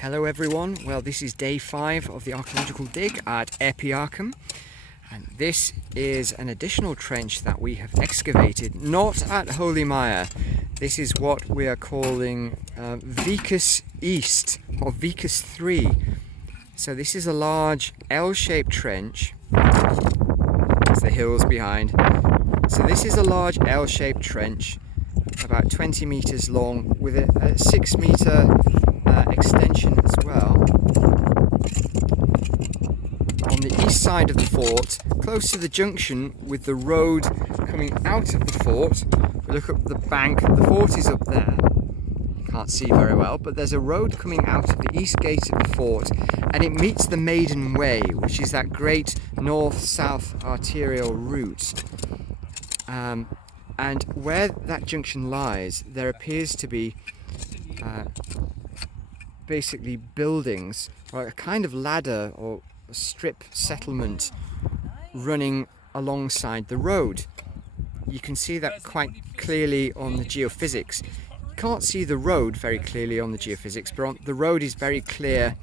Hello everyone, well this is day 5 of the archaeological dig at Epiacum, and this is an additional trench that we have excavated, not at Holymire. This is what we are calling vicus East, or vicus 3. So this is a large L-shaped trench. There's the hills behind. So this is a large L-shaped trench, about 20 meters long, with a 6 meter extension as well. On the east side of the fort, close to the junction with the road coming out of the fort. If we look up the bank, the fort is up there. Can't see very well, but there's a road coming out of the east gate of the fort, and it meets the Maiden Way, which is that great north-south arterial route. And where that junction lies, there appears to be basically buildings, or a kind of ladder or a strip settlement running alongside the road. You can see that quite clearly on the geophysics. You can't see the road very clearly on the geophysics, but the road is very clear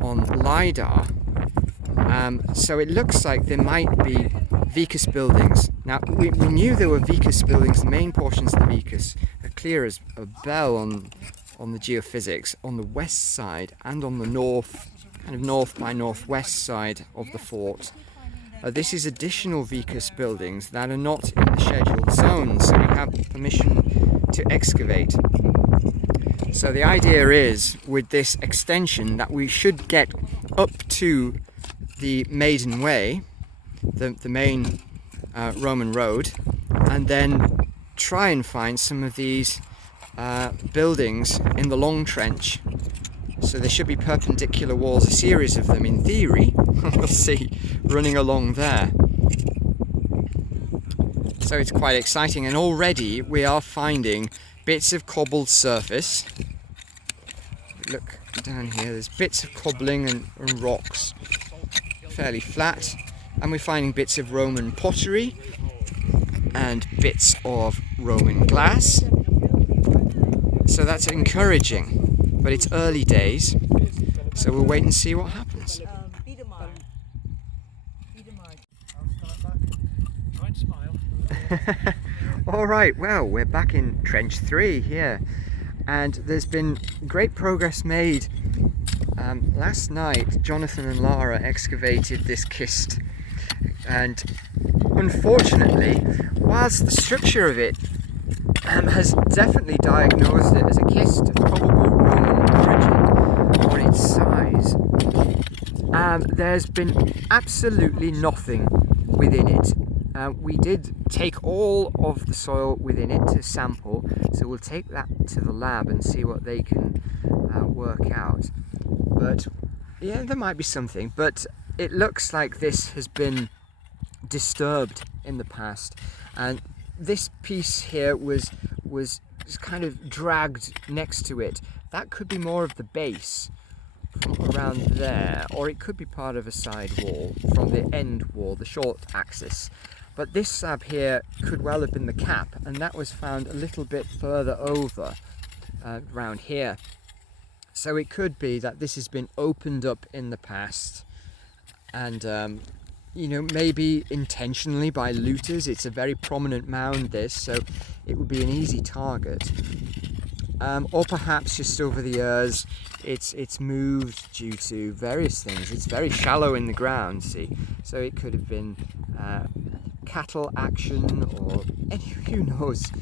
on LiDAR. So it looks like there might be vicus buildings. Now we knew there were vicus buildings. The main portions of the vicus are clear as a bell on the geophysics, on the west side and on the north, kind of north by northwest side of the fort. This is additional vicus buildings that are not in the scheduled zone, so we have permission to excavate. So the idea is, with this extension, that we should get up to the Maiden Way, the main Roman road, and then try and find some of these buildings in the long trench. So there should be perpendicular walls, a series of them in theory, we'll see, running along there. So it's quite exciting, and already we are finding bits of cobbled surface. Look down here, there's bits of cobbling and rocks, fairly flat, and we're finding bits of Roman pottery and bits of Roman glass. So that's encouraging, but it's early days, so we'll wait and see what happens. Alright, well, we're back in Trench 3 here, and there's been great progress made. Last night, Jonathan and Lara excavated this kist, and unfortunately, whilst the structure of it has definitely diagnosed it as a kist of probable Roman origin on its size, there's been absolutely nothing within it. We did take all of the soil within it to sample, so we'll take that to the lab and see what they can work out. But yeah, there might be something, but it looks like this has been disturbed in the past, and this piece here was kind of dragged next to it. That could be more of the base from around there, or it could be part of a side wall from the end wall, the short axis. But this slab here could well have been the cap, and that was found a little bit further over around here. So it could be that this has been opened up in the past, and you know, maybe intentionally by looters. It's a very prominent mound, this, so it would be an easy target. Or perhaps just over the years it's moved due to various things. It's very shallow in the ground, see, so it could have been cattle action, or who knows.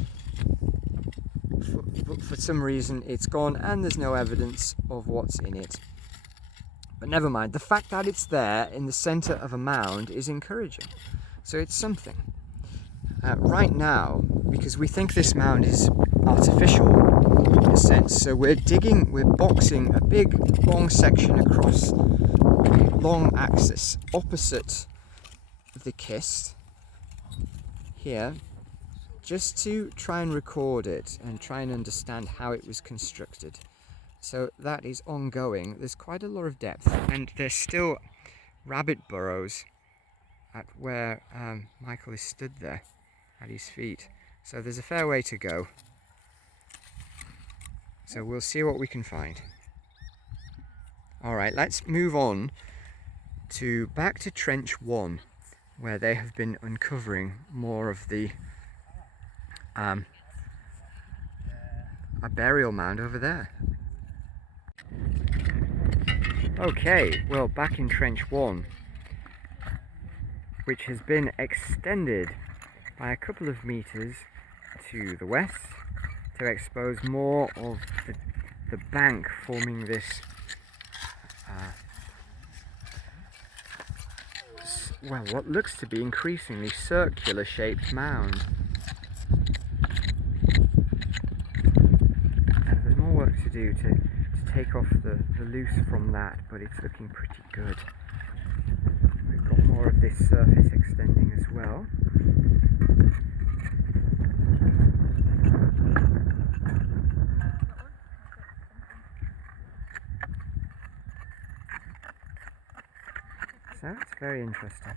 For some reason it's gone and there's no evidence of what's in it. But never mind, the fact that it's there in the centre of a mound is encouraging. So it's something. Right now, because we think this mound is artificial in a sense, so we're boxing a big long section across a long axis opposite the kist here, just to try and record it and try and understand how it was constructed. So that is ongoing. There's quite a lot of depth, and there's still rabbit burrows at where Michael is stood there at his feet. So there's a fair way to go. So we'll see what we can find. Alright, let's move on back to Trench 1, where they have been uncovering more of the a burial mound over there. Okay, well, back in Trench 1, which has been extended by a couple of meters to the west to expose more of the bank forming this well, what looks to be increasingly circular shaped mound. There's more work to do to take off the loose from that, but it's looking pretty good. We've got more of this surface extending as well. So that's very interesting.